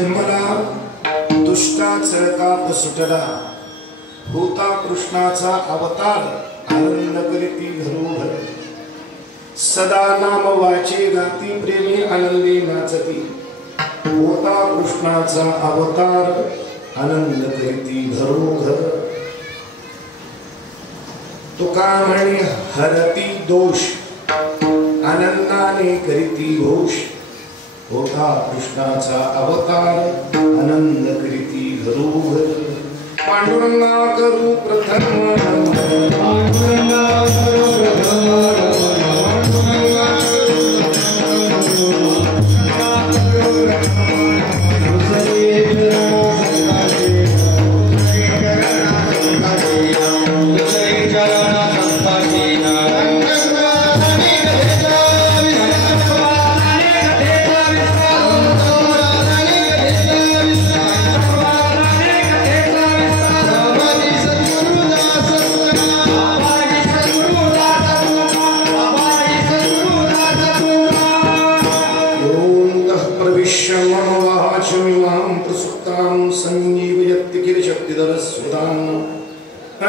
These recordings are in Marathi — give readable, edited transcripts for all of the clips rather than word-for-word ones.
जन्मला दुष्टा चळकाप सुटला होता कृष्णाचा अवतार आनंद करीती घरोघर सदा नाम वाचे गाती प्रेमी आनंदी नाचती होता कृष्णाचा अवतार आनंद करीती घरोघर तुका म्हणे हरती दोष आनंदाने करीती घोष होता कृष्णाचा अवतार आनंद करीती घरोघर पांडुरंगा करू प्रथम पांडुरंगा करू प्रथम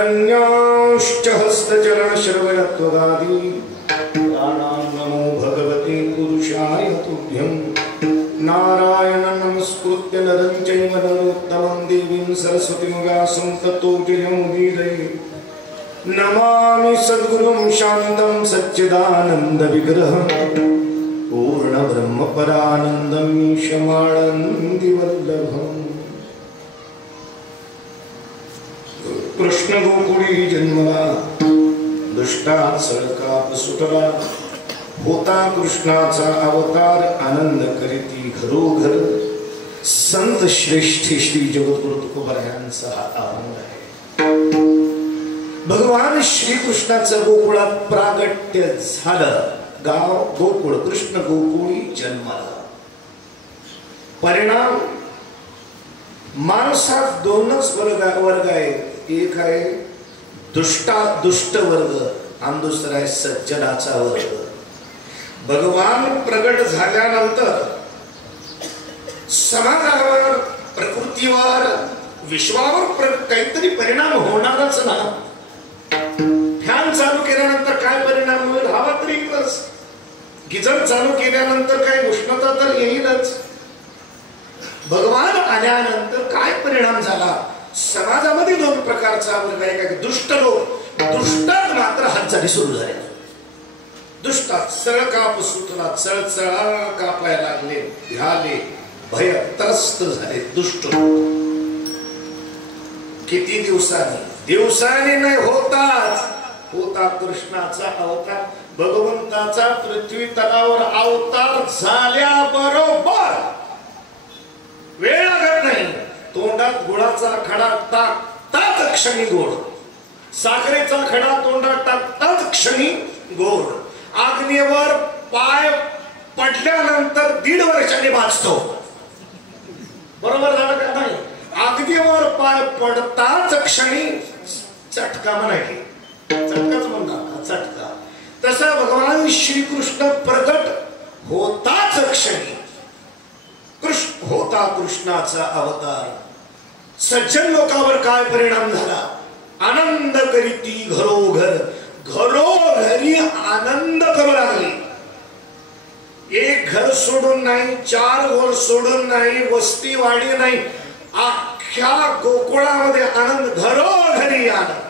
अन्याश्च हस्तचरण श्रवणत्वगादि प्राणां नमो भगवते पुरुषाय तुभ्यं नारायण नमस्कृत्य नरं चैव नरोत्तमं देवीं सरस्वतीं व्यासं ततो जयमुदीरये नमामि सद्गुरुं शान्तं सच्चिदानन्द विग्रहं पूर्ण ब्रह्म परानन्दं ईशमानन्दी वल्लभम् कृष्ण गोकुळी जन्मला दुष्टा सळकाप सुटला होता कृष्णाचा अवतार आनंद करीती घरोघर संत श्रेष्ठी श्री जगद्गुरु तुकोबरायांचा हा आनंद आहे। भगवान श्री कृष्णाचं गोकुळात प्रागट्य झालं गाव गोकुळ कृष्ण गोकुळी जन्मला परिणाम माणसात दोनच वर्ग आहेत एक आहे दुष्ट वर्ग आणि दुसरा आहे सज्जनाचा वर्ग। भगवान प्रगट झाल्यानंतर समाजावर प्रकृतीवर विश्वावर काहीतरी परिणाम होणारच ना। फॅन चालू केल्यानंतर काय परिणाम होईल हवा तरी येईलच, गिझर चालू केल्यानंतर काय उष्णता तर येईलच। भगवान आल्यानंतर काय परिणाम झाला समाजामध्ये दोन प्रकारचा वर्ग आहे का दुष्ट लोक दुष्टात मात्र हालचाली सुरू झाल्या दुष्टात सळकाप सुटला चळचळा कापायला लागले झाले भयत्रस्त झाले दुष्ट किती दिवसांनी नाही होता कृष्णाचा अवतार भगवंताचा पृथ्वी तलावर अवतार झाल्याबरोबर वेळ लागत नाही तोंडात गुळाचा खडा टाकताच क्षणी गोड साखरेचा खडा तोंडात टाकताच क्षणी गोड आग्नेवर पाय पडल्यानंतर 1.5 वर्षाने वाचतो बरोबर झालं का नाही आग्नेवर पाय पडताच क्षणी चटका म्हणायची चटकाच म्हणतात चटका तसा भगवान श्रीकृष्ण प्रगट होताच क्षणी होता कृष्णाचा अवतार सज्जन लोकांवर काय परिणाम झाला आनंद करीती घरोघर घरोघरी आनंद करू लागले एक घर सोडून नाही 4 घर सोडून नाही वस्तीवाडी नाही अख्ख्या गोकुळामध्ये आनंद घरोघरी आनंद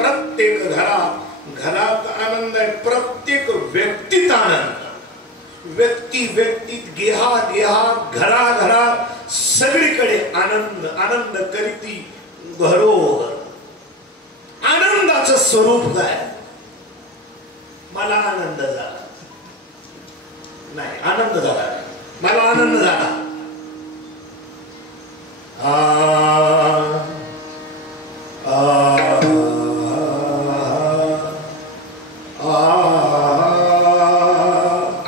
प्रत्येक घरात आनंद आहे प्रत्येक व्यक्तीत आनंद व्यक्तीत गेहा घरा सगळीकडे आनंद करीती घरोघर आनंदाचं स्वरूप काय मला आनंद झाला नाही आनंद झाला मला आनंद झाला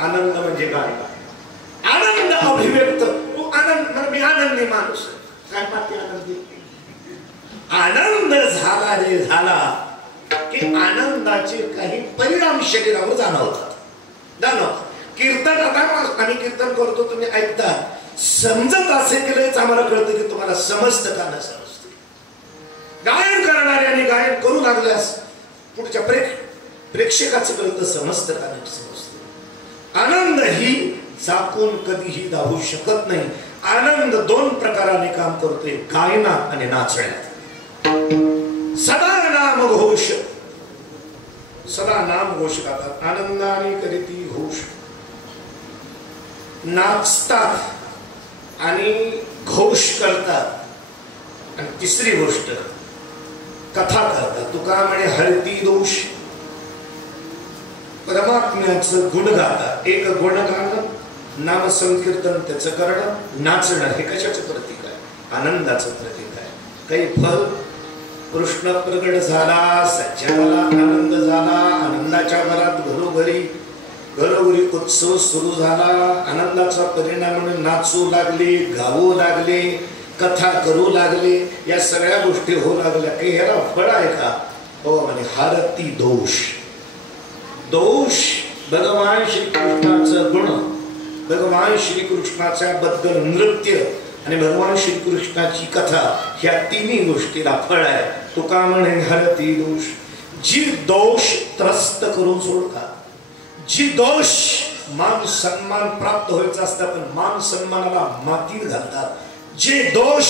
आनंद म्हणजे काय आनंद अभिव्यक्त तू आनंद मी आनंदी माणूस काय पाहते आनंदी आनंद झाला रे झाला की आनंदाचे काही परिणाम शरीरावर जाणवतात कीर्तन आता आम्ही कीर्तन करतो, तुम्ही ऐकता, समजत असे केलंच आम्हाला कळतं की तुम्हाला समजतं का न समजतं. गायन करणाऱ्याने गायन करू लागल्यास पुढच्या प्रेक्षकाचं कळतं समजतं का न समजतं. आनंद ही झाकून कधीही दाबू शकत नाही. आनंद दोन प्रकाराने काम करतोय, गायनात आणि नाचण्यात. सदा नाम घोष, सदा नाम घोष गातात, आनंदाने करीती घोष. नाचतात आणि घोष करतात. आणि तिसरी गोष्ट कथा करतात. तुका म्हणे हरती दोष, परमात्म्याचं गुण गातात. एक गुण गाणं, नाम संकीर्तन त्याचं करणं, नाचणं हे कशाचं प्रतीक आहे? आनंदाचं प्रतीक आहे. काही फल कृष्ण प्रगट झाला, सज्जनाला आनंद झाला, आनंदाच्या भरात घरोघरी उत्सव सुरू झाला. आनंदाचा परिणाम म्हणून नाचू लागले, गावू लागले, कथा करू लागले. या सगळ्या गोष्टी होऊ लागल्या. काही ह्याला फळ आहे का? हो म्हणे हारती दोष. दोष भगवान श्रीकृष्णाचं गुण, भगवान श्रीकृष्णाच्या बद्दल नृत्य आणि भगवान श्रीकृष्णाची कथा, ह्या तिन्ही गोष्टीला फळ आहे. तुका म्हणे हरती दोष. जी दोष त्रस्त करून सोडतात, जी दोष मान सन्मान प्राप्त व्हायचा असतात पण मान सन्मानाला मातीत घालतात, जे दोष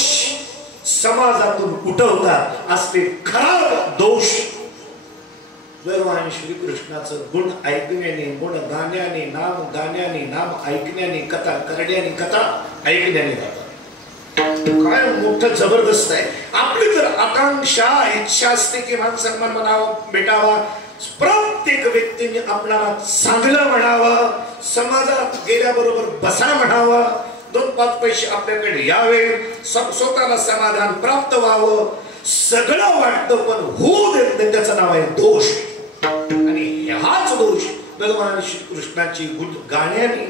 समाजातून उठवतात, असले खराब दोष भगवान श्रीकृष्णाचं गुण ऐकण्याने, गुण गाण्याने, नाम गाण्याने, नाम ऐकण्याने, कथा करण्याने, कथा ऐकण्याने जातात. काय मोठं जबरदस्त आहे. आपली तर आकांक्षा इच्छा असते की मान सन्मान म्हणावा, भेटावा, प्रत्येक व्यक्तीने आपल्याला चांगलं म्हणावं, समाजात गेल्याबरोबर बसा म्हणावं, 2-5 पैसे आपल्याकडे यावे, स्वतःला समाधान प्राप्त व्हावं, सगळं वाटतं पण होऊ देत नाही. त्याचं नाव आहे दोष. आणि हाच दोष भगवान श्रीकृष्णाची गाण्याने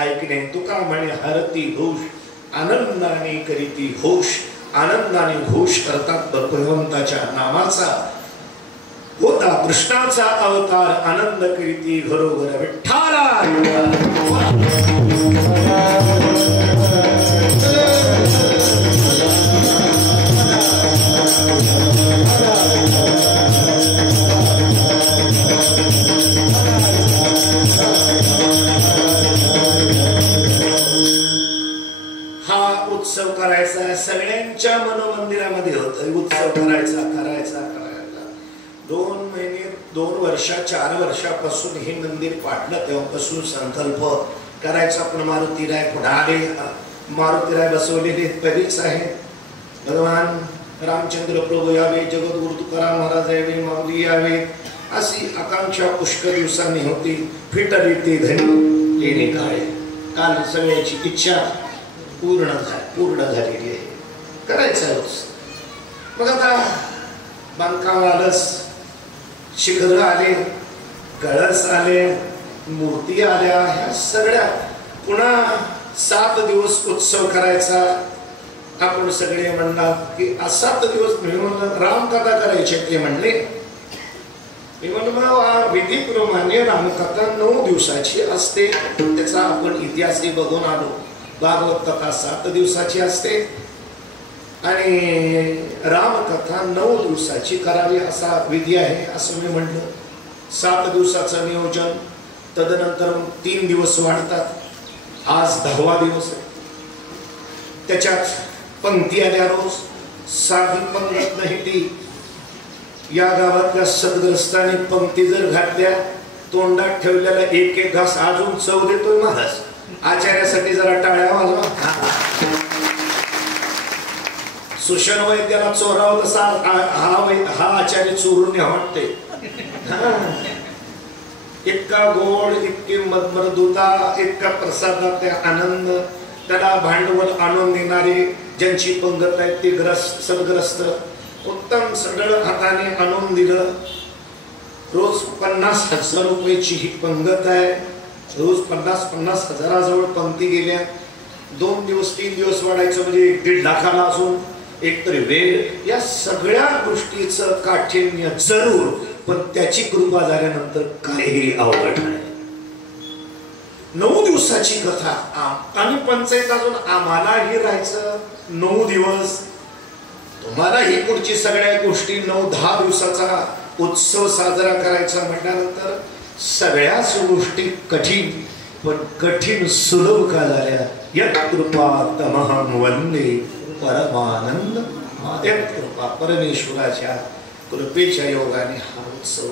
ऐकणे. तुका म्हणे हरती घोष, आनंदाने करीती घोष. आनंदाने घोष करतात भगवंताच्या नामाचा. होता कृष्णाचा अवतार, आनंद करीती घरोघर विठ्ठला. हा उत्सव करायचा सगळ्यांच्या मनोमंदिरामध्ये होत. उत्सव करायचा करायचा करायचा 2 महिने 2 वर्ष 4 वर्षापासून हे मंदिर पाडलं तेव्हापासून संकल्प करायचा. पण मारुतीराय पुढे आले, मारुतीराय बसवलेले कधीच आहे. भगवान रामचंद्र प्रभू यावे, जगद्गुरु तुकाराम महाराज यावे, माऊली यावे, अशी आकांक्षा पुष्कळ दिवसांनी होती. फिटली ती धनी येणे काय. काल सगळ्याची इच्छा पूर्ण झालेली आहे. करायचं मग आता बांधकाम आलंच, शिखर आले, कळस आले, मूर्ती आल्या, ह्या सगळ्या पुन्हा 7 दिवस उत्सव करायचा. आपण सगळे म्हणणार की 7 दिवस मी म्हणलं रामकथा करायची. ते म्हणले मी म्हणलं विधीप्रमाणे रामकथा 9 दिवसाची असते. त्याचा आपण इतिहासही बघून आलो. भागवत कथा 7 दिवसाची असते आणि रामकथा 9 दिवसाची करावी असा विधी आहे असं मी म्हणलं. 7 दिवसाचं नियोजन, तदनंतर 3 दिवस वाढतात. आज 10वा दिवस आहे. त्याच्यात पंक्ती आल्या रोज. साधी पंगत नाही ती. या गावातल्या सद्ग्रस्तांनी पंक्ती जर घातल्या, तोंडात ठेवलेला एक घास अजून चव देतोय महाराज. आचार्यासाठी जरा टाळ्या वाजवा. सुषण वैद्याला चोराव तसा हा आचार्य चोरून वाटते. इतका गोड, इतकी मधुरता, इतका प्रसादात आनंद, त्याला भांडवल आणून देणारे ज्यांची पंगत आहे ते सद्ग्रस्त उत्तम सगळ हाताने आणून दिलं. रोज 50,000 रुपयाची ही पंगत आहे. रोज 50-50 हजाराजवळ पंक्ती गेल्या. 2 दिवस 3 दिवस वाढायचं म्हणजे 1.5 लाखाला असून एकतरी वेळ. या सगळ्या गोष्टीचं काठिण्य जरूर, पण त्याची कृपा झाल्यानंतर काहीही अवघड नाही. दिवसाची कथा आणि पंचायत अजून आम्हालाही राहायचं 9 दिवस, तुम्हाला ही पुढची सगळ्या गोष्टी 9-10 दिवसाचा उत्सव साजरा करायचा म्हटल्यानंतर सगळ्याच गोष्टी कठीण, पण कठीण सुलभ का झाल्या. यत् कृपा तमहं वंदे परमानंद. यत् कृपा, परमेश्वराच्या कृपेच्या योगाने हा उत्सव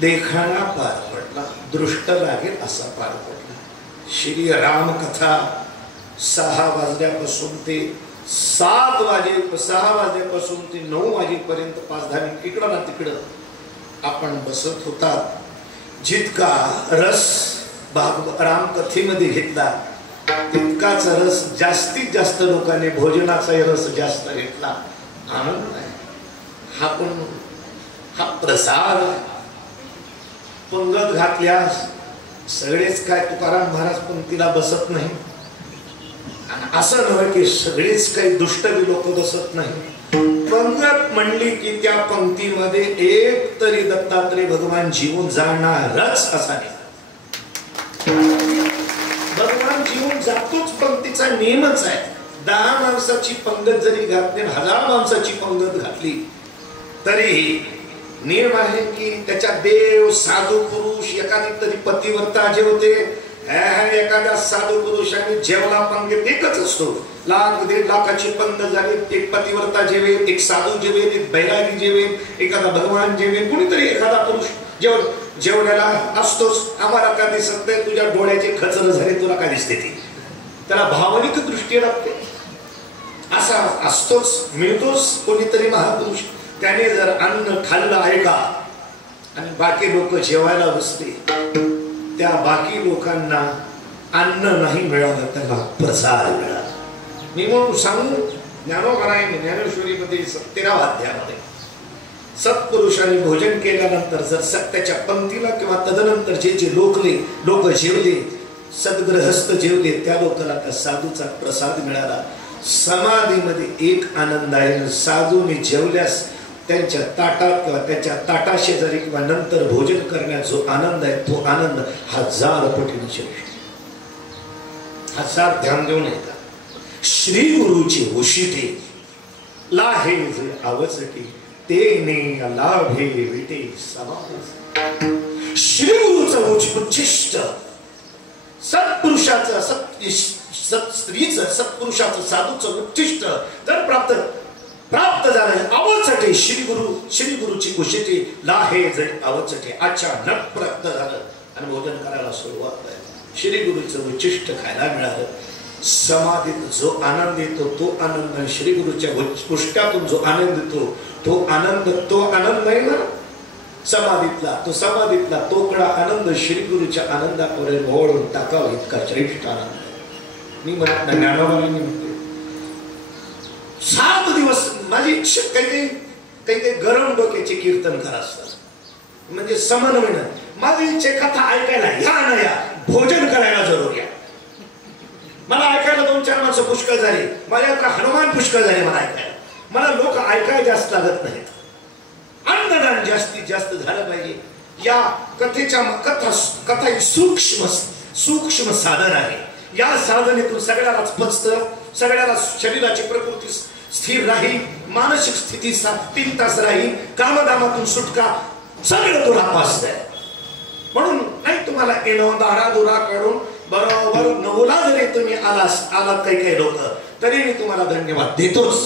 देखाना पार पडला, दृष्ट लागेल असा पार पडला. श्री राम कथा 6 वाजल्यापासून ते 6 वाजल्यापासून ते 9 वाजेपर्यंत 5-10 मिनिट इकडं ना तिकडं आपण बसत होता. जितका रस रामकथेमध्ये घेतला तितकाच रस जास्तीत जास्त लोकांनी भोजनाचा रस जास्त घेतला. आनंद आहे हा. पण हा प्रसाद पंगत घातल्यास सगळेच काय तुकाराम महाराज पंक्तीला बसत नाही, आणि असं नव्हे की सगळेच काही दुष्ट लोक बसत नाही. पंगत म्हणली की त्या पंक्तीमध्ये एक तरी दत्तात्रय भगवान जीवन जाणारच असा नाही. भगवान जीवन जातोच, पंक्तीचा नियमच आहे. 10 माणसाची पंगत जरी घातली, 1000 माणसाची पंगत घातली तरी नियम आहे की त्याच्यात देव, साधू पुरुष, एखादी तरी पतिव्रता जेवते. एखाद्या साधू पुरुषाने जेवला पंगत एकच असतो. 1,00,000-1.5 लाखाची पंगत झाली, एक पतिव्रता जेवेल, एक साधू जेवेल, एक बैरागी जेवेल, एखादा भगवान जेवेल, कुणीतरी एखादा पुरुष जेवण्याला असतोच. आम्हाला का दिसत नाही, तुझ्या डोळ्याचे खचर झाले, तुला काय दिसते ती, त्याला भावनिक दृष्टी लागते. असा असतोच, मिळतोच कोणीतरी महापुरुष. त्याने जर अन्न खाल्लं आहे का आणि बाकी लोक जेवायला बसले, त्या बाकी लोकांना अन्न नाही मिळालं, त्यांना प्रसाद मिळाला. मी म्हणून सांगू, ज्ञानोबरायांनी ज्ञानेश्वरीमध्ये 17व्या अध्यायामध्ये सत्पुरुषांनी भोजन केल्यानंतर जर सत्याच्या पंक्तीला किंवा तदनंतर जे लोक जेवले, सद्गृहस्थ जेवले, त्या लोकांना त्या साधूचा प्रसाद मिळाला. समाधीमध्ये एक आनंद आहे. साधूने जेवल्यास त्यांच्या ताटात किंवा त्याच्या ताटाशेजारी किंवा नंतर भोजन करण्यात जो आनंद आहे, तो आनंद 1000 पटीने श्रेष्ठ. 1000 ध्यान देऊन येतात. श्री गुरुची उशिटे लाहे जे आवचके, तेने लाभे विटे समावेश. श्री गुरुचं उच्चिष्ट, सत्पुरुषाचं, स्त्रीचं, सत्पुरुषाचं, साधूचं उच्चिष्ट जर प्राप्त झालं, अवचटे श्री गुरुची उशिटे लाहे जरी अवचटे, अचानक प्राप्त झालं आणि भोजन करायला सुरुवात झाली. श्री गुरुचं उच्चिष्ट खायला मिळालं. समाधीत जो आनंद येतो तो आनंद, श्री गुरुच्या पुष्टातून जो आनंद येतो तो आनंद नाही ना समाधीतला तोकडा आनंद श्री गुरुच्या आनंदापर्यंत ओढून टाकावा इतका श्रेष्ठ आनंद. मी म्हणत नाही, ज्ञानोबांनी म्हणते 7 दिवस माझी काही गरम डोक्याचे कीर्तनकार असतात, म्हणजे समन्वय. माझी इच्छा कथा ऐकायला या भोजन करायला जरूर या. मला ऐकायला 2-4 माणसं पुष्कळ झाली, माझ्या आता हनुमान पुष्कळ झाले मला ऐकायला. मला लोक ऐकायला जास्त लागत नाहीत. अन्नदान जास्तीत जास्त झालं पाहिजे. या कथेच्या कथा ही सूक्ष्म साधन आहे. या साधनेतून सगळ्यालाच पचतं, सगळ्याला शरीराची प्रकृती स्थिर राहील, मानसिक स्थिती 3 तास राहील, कामदामातून सुटका, सगळं दुरापास्त आहे. म्हणून नाही तुम्हाला येणं दारादुरा काढून बरोबर 9ला जरी तुम्ही आलात काही लोक, तरी मी तुम्हाला धन्यवाद देतोच.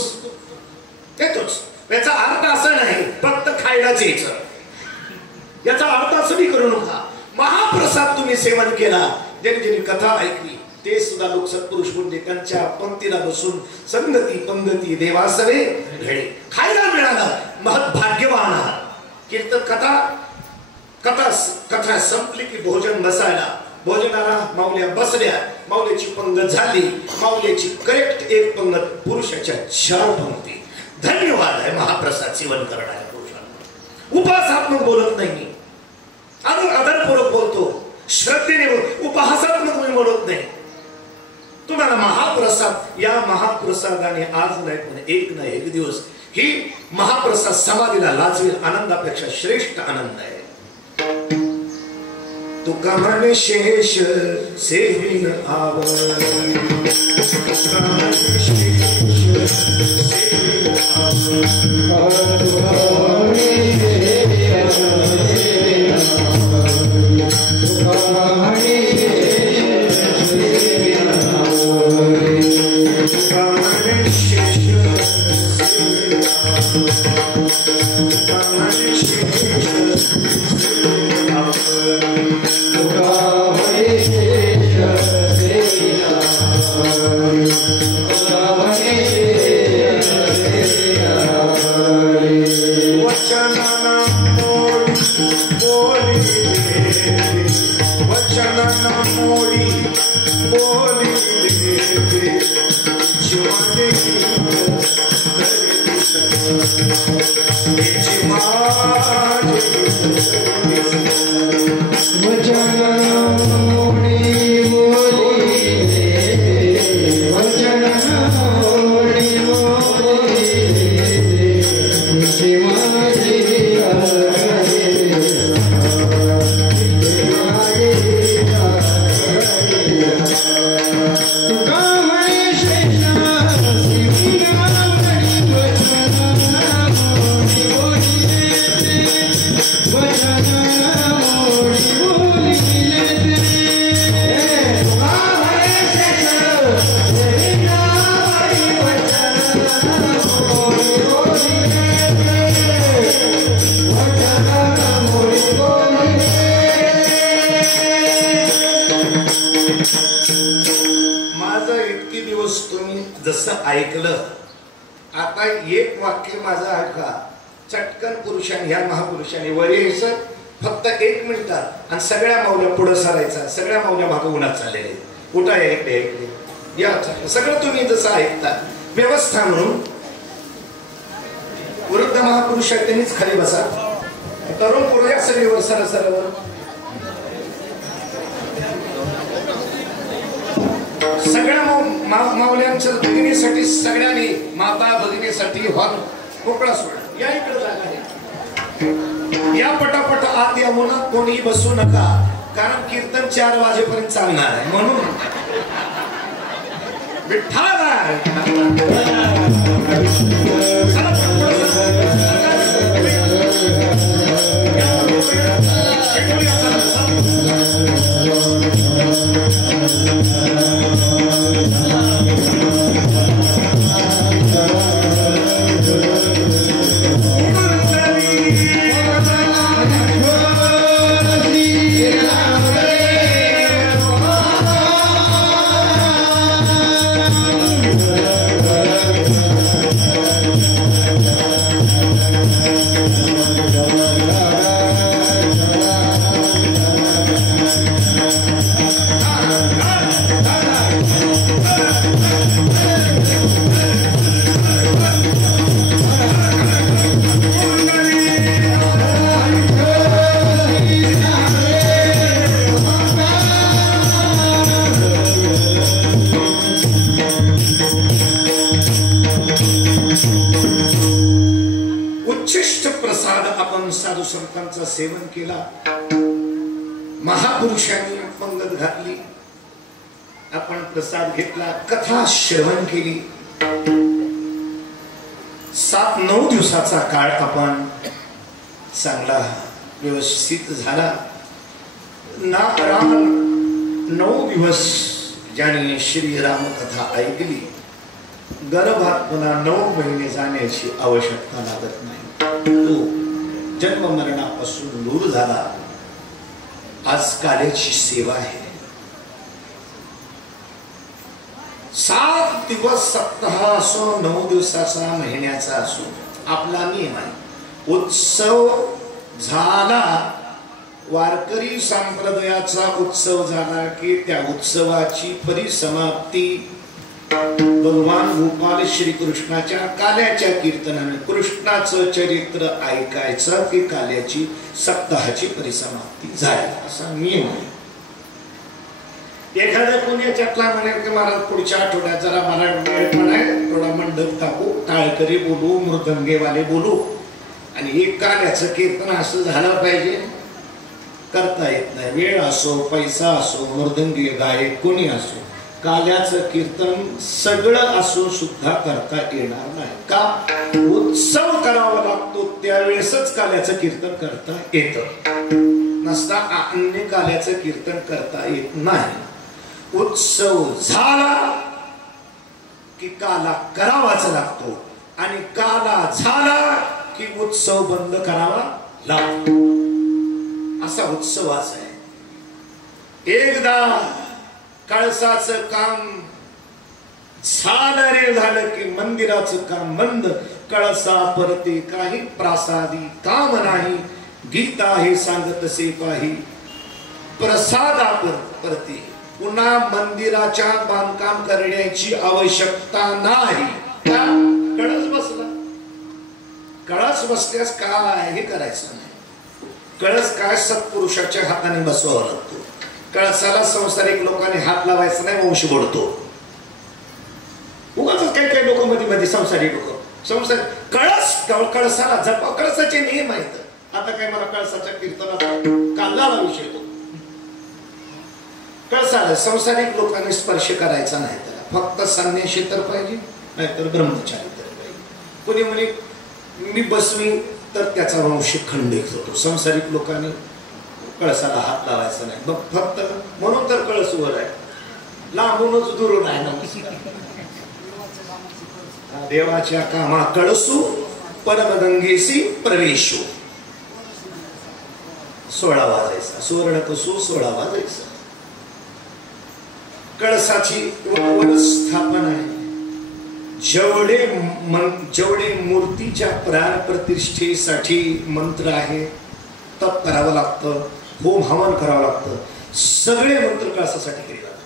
याचा अर्थ असा नाही फक्त खायलाच यायचं, याचा अर्थ असं बी करू नका. महाप्रसाद तुम्ही सेवन केला, ज्यांनी कथा ऐकली ते सुद्धा लोक सत्पुरुष म्हणजे त्यांच्या पंक्तीला बसून संगती पंगती देवासवे घडे खायला मिळालं, महत् भाग्यवान आहात. कीर्तन कथा संपली की भोजन बसायला, भोजनाला माऊल्या बसल्या, माऊल्याची पंगत झाली, माऊल्याची करेक्ट एक पंगत, पुरुषाच्या 4 पंक्ती. धन्यवाद आहे महाप्रसाद सेवन करणाऱ्या पुरुषांना. उपासात्मक बोलत नाही, आदरपूर्वक बोलतो, श्रद्धेने बोलतो, उपहासात्मक मी बोलत नाही. तुम्हाला महाप्रसाद, या महाप्रसादाने आज नाही पण एक दिवस ही महाप्रसाद समाधीला लाजवेल आनंदापेक्षा श्रेष्ठ आनंद आहे. तुका म्हणे शेष सेविन आवड, तुका म्हणे शेष सेविन आवड, ऐकलं. आता एक वाक्य माझं ऐका, चटकन पुरुषांनी ह्या महापुरुषांनी वर यायचं फक्त 1 मिनिटात आणि सगळ्या माऊल्या पुढे सरायचा. सगळ्या माऊल्या मागं उन्हात चाललेले, उठा इकडे इकडे या, सगळं तुम्ही जसं ऐकता व्यवस्था म्हणून. वृद्ध महापुरुष आहेत त्यांनीच खाली बसा, तरुण पुरुष सगळी वर सरा सरावर. सगळ्या माऊल्यांच्या भगिनीसाठी सगळ्यांनी माता भगिनीसाठी हॉल मोकळा सोडा. या इकडे जागा आहे, या पटापट आत या. मुलं कोणी बसू नका, कारण कीर्तन 4 वाजेपर्यंत चालणार आहे. म्हणून विठ्ठल साधू संतांचा सेवन केला, महापुरुषांनी पंगत घातली, आपण प्रसाद घेतला, कथा श्रवण केली. 7-9 दिवसाचा काळ आपण चांगला व्यवस्थित झाला. 9 दिवस ज्याने श्रीराम कथा ऐकली, गर्भात पुन्हा 9 महिने जाण्याची आवश्यकता लागत नाही. तो जन्म मरणापासून दूर झाला. आज काल्याची सेवा आहे. 7 दिवस सप्ताह असो, 9 दिवसाचा, महिन्याचा असो, आपला नियम आहे. उत्सव झाला, वारकरी संप्रदायाचा उत्सव झाला की त्या उत्सवाची परिसमाप्ती भगवान गोपाल श्री कृष्णाच्या काल्याच्या कीर्तनाने कृष्णाचं चरित्र ऐकायचं की काल्याची सप्ताहाची परिसमाप्ती झाली, असा नियम आहे. एखाद्या पुण्याच्यातला म्हणेल की महाराज पुढच्या आठवड्यात जरा मला वेळ पण आहे, थोडा मंडप टाकू, टाळकरी बोलू, मृदंगेवाले बोलू आणि एक काल्याचं कीर्तन असं झालं पाहिजे. करता येत नाही. वेळ असो, पैसा असो, मृदंगी गायक कोणी असो, काल्याचं कीर्तन सगळं असो सुद्धा करता येणार नाही. का? उत्सव करावा लागतो त्यावेळेसच काल्याचं कीर्तन करता येतं, नसता अन्य काल्याचं कीर्तन करता येत नाही. उत्सव झाला की काला करावाच लागतो आणि काला झाला की उत्सव बंद करावा लागतो. असा उत्सवाचा आहे. एकदा कळसाचं काम झालं रे झालं की मंदिराचं काम बंद. कळसा परते काही प्रासादी काम नाही, गीता हे सांगत असे पाही प्रसादा परते. पुन्हा मंदिराच्या बांधकाम करण्याची आवश्यकता नाही. कळस बसला, कळस बसल्यास काय हे करायचं नाही. कळस काय सत्पुरुषाच्या हाताने बसवावा लागतो. कळसाला संसारिक लोकांनी हात लावायचा नाही, वंश बुडतो. उगाच काही काही लोक मध्ये मध्ये संसारिक लोक संसार कळसाला जपा. कळसाचे नियम आहेत. आता काय मला कळसाच्या कीर्तनाचा काढला विषय तो. कळसाला संसारिक लोकांनी स्पर्श करायचा नाही. त्याला फक्त संन्याशी तर पाहिजे, नाहीतर ब्रह्मचारी तर पाहिजे. कोणी म्हणे मी बसवी तर त्याचा वंश खंडित होतो. संसारिक लोकांनी कळसाला हात लावायचा नाही. मग फक्त म्हणून तर कळस वर आहे, लांबूनच दुरून आहे. नमस्कार. देवाच्या कामा कळसू परमगंगेसी प्रवेशू. 16 वाजायचा. सुवर्ण कसू 16 वाजायचा. कळसाची स्थापना आहे. जेवढे मूर्तीच्या प्राण प्रतिष्ठेसाठी मंत्र आहे, तप करावं लागतं, होम हवन करावं लागतं. सगळे मंत्र कळसासाठी केले जातात.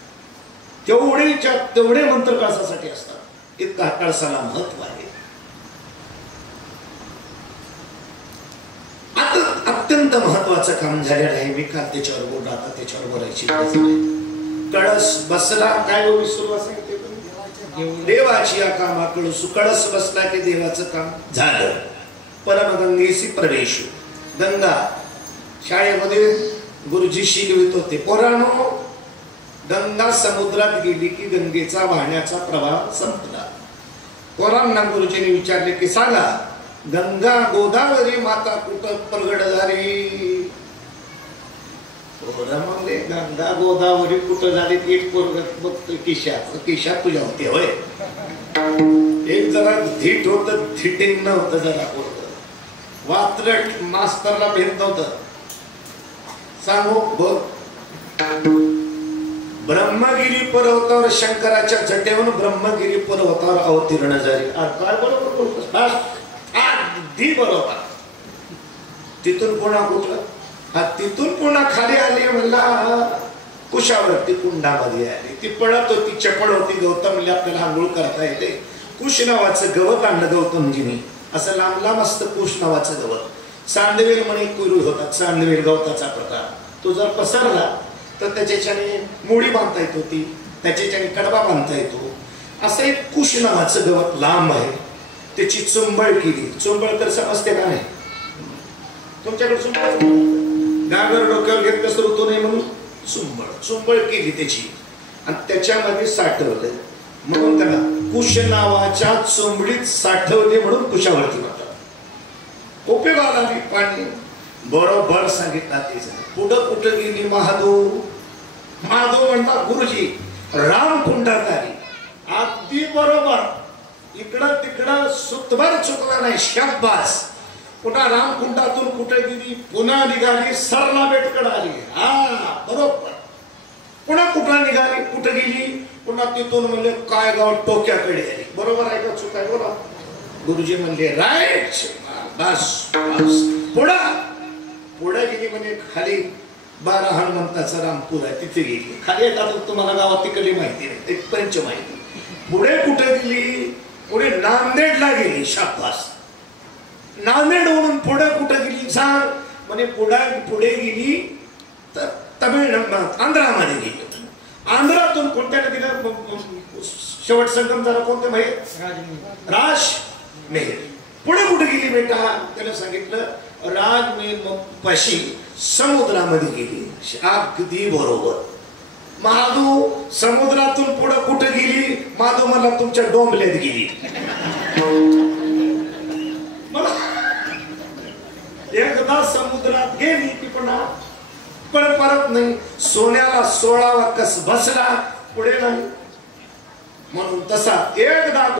तेवढे मंत्र कळसासाठी असतात. इतका कळसाला महत्व आहे. आता अत्यंत महत्वाचं काम झालेलं आहे. मी काल त्याच्यावर बोललो, आता त्याच्यावर बोलायची गरज नाही. कळस बसला काय विसरू सांगते देवाची या कामा कळसू. कळस बसला की देवाचं काम झालं. परमगंगेसी प्रवेश. गंगा शाळेमध्ये गुरुजी शिकवित होते, पोरांनो गंगा समुद्रात गेली की गंगेचा वाहण्याचा प्रवाह संपला. पोरांना गुरुजींनी विचारले की सांगा गंगा गोदावरी माता कुठं प्रगट झाली? पोरं म्हणले गंगा गोदावरी कुठं झाली? एक पोरग बघतोय किशात तुझ्या होते होय. एक जरा धीट होत, धिटिंग नव्हतं जरा पोरग. वात्रट मास्तरला भेट नव्हतं. सांगू बघ ब्रह्मगिरी पर्वतावर शंकराच्या जटेवरून ब्रह्मगिरी पर्वतावर अवतीर्ण झाली. काय बरोबर बोलतोस? अगदी बरोबर. तिथून पुन्हा कुठलं? तिथून पुन्हा खाली आली म्हणला कुशावरती कुंडामध्ये आली. ती पळत होती, चपळ होती. गौतम म्हणले आपल्याला आंघोळ करता येते. कुश नावाचं गवत आणलं गौतमजींनी. असं लांब लांब असतं कुश नावाचं गवत. चांदवेल म्हणे कुरू होता. चांदवेल गवताचा प्रकार. तो जर पसरला तर त्याच्याने मोडी बांधता येत होती, त्याच्याने कडबा बांधता येतो. असं एक कुश नावाचं गवत लांब आहे. त्याची चुंबळ केली. चुंबळ तर समजते का नाही? तुमच्याकडे चुंबळ गागर डोक्यावर घेतलं तर होतो नाही म्हणून चुंबळ केली त्याची आणि त्याच्यामध्ये साठवलं. म्हणून त्याला कुश नावाच्या चुंबडीत साठवले म्हणून कुशावरती म्हणतात. उपयोगाला आली पाणी बरोबर सांगितलं. त्याचं पुढं कुठं गेली महादेव? महादेव म्हणतात गुरुजी रामकुंडात आली. अगदी बरोबर. इकडं तिकडं सुतभर चुकला नाही. शाबास. पुन्हा रामकुंडातून कुठे गेली? पुन्हा निघाली सरला बेटकडे आली. हा बरोबर. पुन्हा कुठला निघाली? कुठे गेली? पुन्हा तिथून म्हणले काय गाव टोक्याकडे आली. बरोबर आहे का चुक आहे? बोला. गुरुजी म्हणले राईट. बस बस. पुढे गेली म्हणजे खाली 12 हनुमंताचा रामपूर आहे, तिथे गेली. खाली येतात तुम्हाला गावात तिकडली माहिती नाही, एक पंच माहिती. पुढे कुठे गेली? पुढे नांदेडला गेली. शाबास. नांदेडवरून पुढे कुठे गेली सांग? म्हणजे पुढे गेली तर आंध्रामध्ये गेली. आंध्रातून कोणत्या नदीला शेवट संगम झाला? कोणत्या माहिती? राजमेर. पुढे कुठे गेली बेटा? त्याला सांगितलं राजमेर पाशी समुद्रामध्ये गेली. अगदी बरोबर. महादू समुद्रातून पुढे कुठे गेली? महादू मला तुमच्या डोंबल्यात गेली. मला एकदा समुद्रात गेली ती पण परत नाही. सोन्याला 16वा कस बसला, पुढे नाही. म्हणून तसा एकदा